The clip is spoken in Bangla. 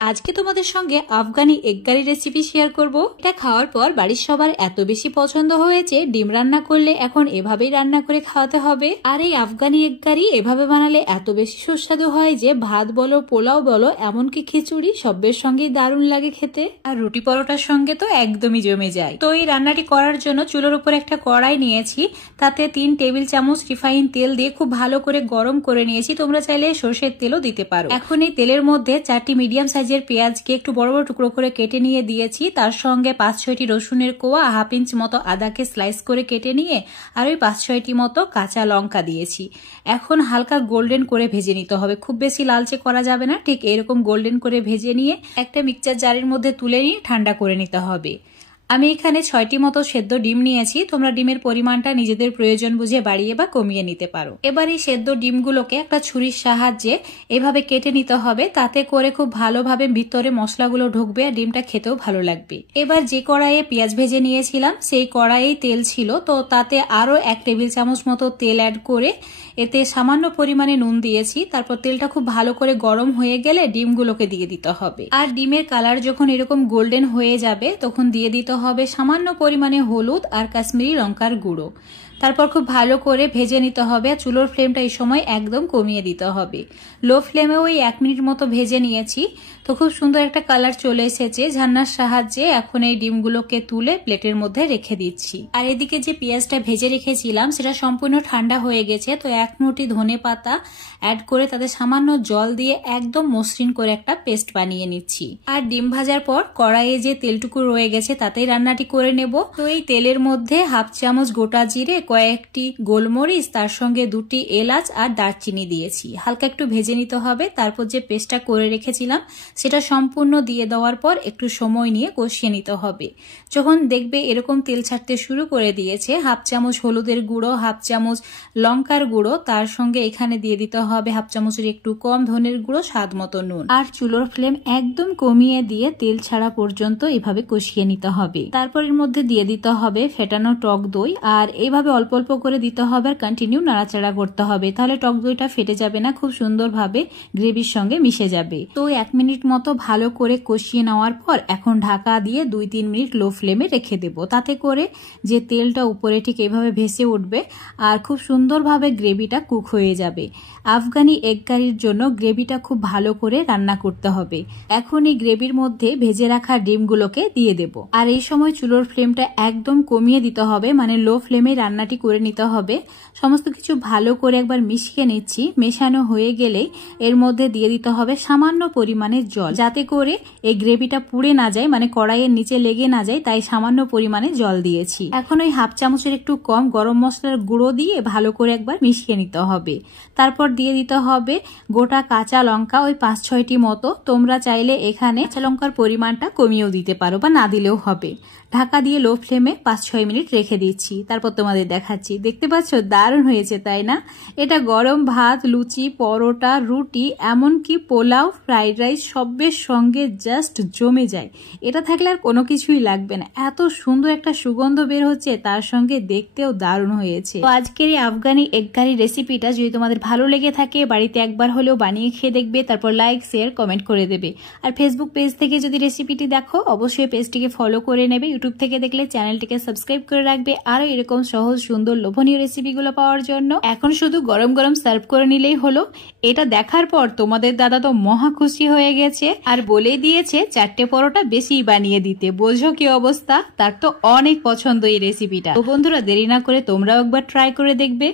আজকে তোমাদের সঙ্গে Afghani egg curry recipe share করব। এটা খাওয়ার পর বাড়ির সবার এত বেশি পছন্দ হয়েছে, ডিম রান্না করলে এখন এভাবেই রান্না করে খাওয়াতে হবে। আর এই আফগানি এগ কারি এভাবে বানালে এত বেশি সুস্বাদু হয় যে ভাত বলো, পোলাও বলো, এমনকি খিচুড়ি সবের সঙ্গেই দারুণ লাগে খেতে। আর রুটি পরোটার সঙ্গে তো একদমই জমে যায়। তো এই রান্নাটি করার জন্য চুলোর উপর একটা কড়াই নিয়েছি, তাতে 3 টেবিল চামচ রিফাইন তেল দিয়ে খুব ভালো করে গরম করে নিয়েছি। তোমরা চাইলে সর্ষের তেলও দিতে পারো। এখন এই তেলের মধ্যে 4টি মিডিয়াম সাইজের পেঁয়াজকে একটু বড় বড় টুকরো করে কেটে নিয়ে দিয়েছি। তার সঙ্গে 5-6টি রসুনের কোয়া, হাফ ইঞ্চ মতো আদাকে স্লাইস করে কেটে নিয়ে আর ওই 5-6টি মতো কাঁচা লঙ্কা দিয়েছি। এখন হালকা গোল্ডেন করে ভেজে নিতে হবে, খুব বেশি লালচে করা যাবে না, ঠিক এরকম গোল্ডেন করে ভেজে নিয়ে একটা মিক্সচার জারের মধ্যে তুলে নিয়ে ঠান্ডা করে নিতে হবে। আমি এখানে 6টি মতো সেদ্ধ ডিম নিয়েছি। তোমরা ডিমের পরিমাণটা নিজেদের প্রয়োজন বুঝে বাড়িয়ে বা কমিয়ে নিতে পারো। এবার এই সেদ্ধ ডিমগুলোকে একটা ছুরির সাহায্যে এভাবে কেটে নিতে হবে, তাতে করে খুব ভালোভাবে ভিতরে মশলাগুলো ঢুকবে আর ডিমটা খেতেও ভালো লাগবে। এবার যে কড়াইয়ে পেঁয়াজ ভেজে নিয়েছিলাম সেই কড়াইয়ে তেল ছিল, তো তাতে আরো 1 টেবিল চামচ মতো তেল অ্যাড করে এতে সামান্য পরিমাণে নুন দিয়েছি। তারপর তেলটা খুব ভালো করে গরম হয়ে গেলে ডিমগুলোকে দিয়ে দিতে হবে। আর ডিমের কালার যখন এরকম গোল্ডেন হয়ে যাবে তখন দিয়ে দিতে হবে সামান্য পরিমাণে হলুদ আর কাশ্মীরি লঙ্কার গুঁড়ো। তারপর খুব ভালো করে ভেজে নিতে হবে। চুলোর ফ্লেমটা এই সময় একদম কমিয়ে দিতে হবে। লো ফ্লেমে ওই 1 মিনিট মতো ভেজে নিয়েছি। তো খুব সুন্দর একটা কালার চলে এসেছে। ঝান্নার সাহায্যে এখন এই ডিমগুলোকে তুলে প্লেটের মধ্যে রেখে দিচ্ছি। আর এদিকে যে পেঁয়াজটা ভেজে রেখেছিলাম সেটা সম্পূর্ণ ঠান্ডা হয়ে গেছে। তো 1 মুঠি ধনে পাতা অ্যাড করে তাতে সামান্য জল দিয়ে একদম মসৃণ করে একটা পেস্ট বানিয়ে নিচ্ছি। আর ডিম ভাজার পর কড়াইয়ে যে তেলটুকু রয়ে গেছে তাতেই রান্নাটি করে নেব। তো এই তেলের মধ্যে হাফ চামচ গোটা জিরে, কয়েকটি গোলমরিচ, তার সঙ্গে 2টি এলাচ আর দারচিনি দিয়েছি। হালকা একটু ভেজে নিতে হবে। তারপর যে পেস্টটা করে রেখেছিলাম সেটা সম্পূর্ণ দিয়ে দেওয়ার পর একটু সময় নিয়ে কষিয়ে নিতে হবে। যখন দেখবে এরকম তেল ছাড়তে শুরু করে দিয়েছে, হাফ চামচ হলুদের গুঁড়ো, হাফ চামচ লঙ্কার গুঁড়ো, তার সঙ্গে এখানে দিয়ে দিতে হবে হাফ চামচের একটু কম ধনের গুঁড়ো, স্বাদ মতো নুন। আর চুলোর ফ্লেম একদম কমিয়ে দিয়ে তেল ছাড়া পর্যন্ত এভাবে কষিয়ে নিতে হবে। তারপর এর মধ্যে দিয়ে দিতে হবে ফেটানো টক দই। আর এইভাবে অল্প অল্প করে দিতে হবে আর কন্টিনিউ নাড়াচাড়া করতে হবে, তাহলে টক দইটা ফেটে যাবে না, খুব সুন্দরভাবে গ্রেভির সঙ্গে মিশে যাবে। তো 1 মিনিট মতো ভালো করে কষিয়ে নেওয়ার পর এখন ঢাকা দিয়ে 2-3 মিনিট লো ফ্লেমে রেখে দেব। তাতে করে যে তেলটা উপরে ঠিক এইভাবে ভেসে উঠবে আর খুব সুন্দরভাবে গ্রেভিটা কুক হয়ে যাবে। আফগানি এগ কারির জন্য গ্রেভিটা খুব ভালো করে রান্না করতে হবে। এখন এই গ্রেভির মধ্যে ভেজে রাখা ডিমগুলোকে দিয়ে দেব। আর এই সময় চুলোর ফ্লেমটা একদম কমিয়ে দিতে হবে, মানে লো ফ্লেমে রান্নাটি করে নিতে হবে। সমস্ত কিছু ভালো করে একবার মিশিয়ে নিচ্ছি। মেশানো হয়ে গেলেই এর মধ্যে দিয়ে দিতে হবে সামান্য পরিমাণে জল, যাতে করে এই গ্রেভিটা পুড়ে না যায়, মানে কড়াইয়ের নিচে লেগে না যায়, তাই সামান্য পরিমাণে জল দিয়েছি। এখন ওই হাফ চামচের একটু কম গরম মশলার গুঁড়ো দিয়ে ভালো করে একবার মিশিয়ে নিতে হবে। তারপর দিয়ে দিতে হবে গোটা কাঁচা লঙ্কা, ওই 5-6টি মতো। তোমরা চাইলে এখানে কাঁচা লঙ্কার পরিমাণটা কমিয়েও দিতে পারো বা না দিলেও হবে। ঢাকা দিয়ে লো ফ্লেমে 5-6 মিনিট রেখে দিচ্ছি। তারপর তোমাদের দেখাচ্ছি। দেখতে পাচ্ছ দারুণ হয়েছে, তাই না? এটা গরম ভাত, লুচি, পরোটা, রুটি, এমনকি পোলাও, ফ্রাইড রাইস সবের সঙ্গে জাস্ট জমে যায়। এটা থাকলে আর কোনো কিছুই লাগবে না, এত সুন্দর একটা সুগন্ধ বের হচ্ছে, তার সঙ্গে দেখতেও দারুণ হয়েছে। তো আজকের এই আফগানি এগ কারি রেসিপিটা যদি তোমাদের ভালো লেগে থাকে বাড়িতে একবার হলেও বানিয়ে খেয়ে দেখবে, তারপর লাইক, শেয়ার, কমেন্ট করে দেবে। আর ফেসবুক পেজ থেকে যদি রেসিপিটি দেখো অবশ্যই পেজটিকে ফলো করে নেবে। ইউটিউব থেকে দেখলে চ্যানেলটিকে সাবস্ক্রাইব করে রাখবে আরো এরকম সহজ সুন্দর লোভনীয় রেসিপিগুলো পাওয়ার জন্য। এখন শুধু গরম গরম সার্ভ করে নিলেই হলো। এটা দেখার পর তোমাদের দাদা তো মহা খুশি হয়ে গেছে আর বলে দিয়েছে 4টে পরোটা বেশি বানিয়ে দিতে। বোঝো কি অবস্থা, তার তো অনেক পছন্দ এই রেসিপিটা। তো বন্ধুরা দেরি না করে তোমরাও একবার ট্রাই করে দেখবে।